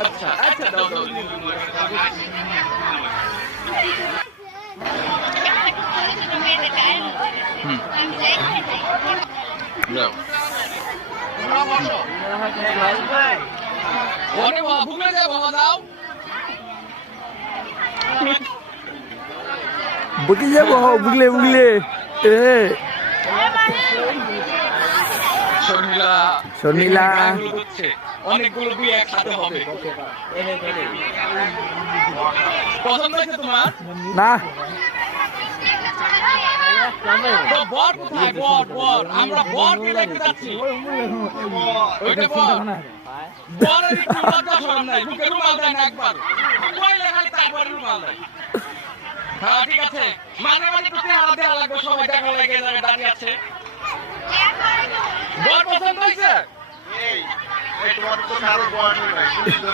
আচ্ছা আচ্ছা দাও দাও দাও ওরে বাবা ভুলে যাও বাবা দাও বুঝে যাবো বুঝলে বুঝলে শর্মিলা শর্মিলা অনেকগুলো বিয়ে একসাথে হবে পছন্দ হয়েছে তোমার না তো বর কোথায় বর বর আমরা বর কে দেখতে যাচ্ছি ওইটা বর বরের একটু লজ্জা শরম নাই মুখে রুমাল দেয় না একবার কইলে খালি তারপর রুমাল দেয় হ্যাঁ ঠিক আছে মানে মানে একটু চেহারা দেওয়া লাগবে সবাই দেখা লাগে এই জায়গায় দাঁড়িয়ে আছে বর পছন্দ হয়েছে এই তোমার তো কারো বয়ান নাই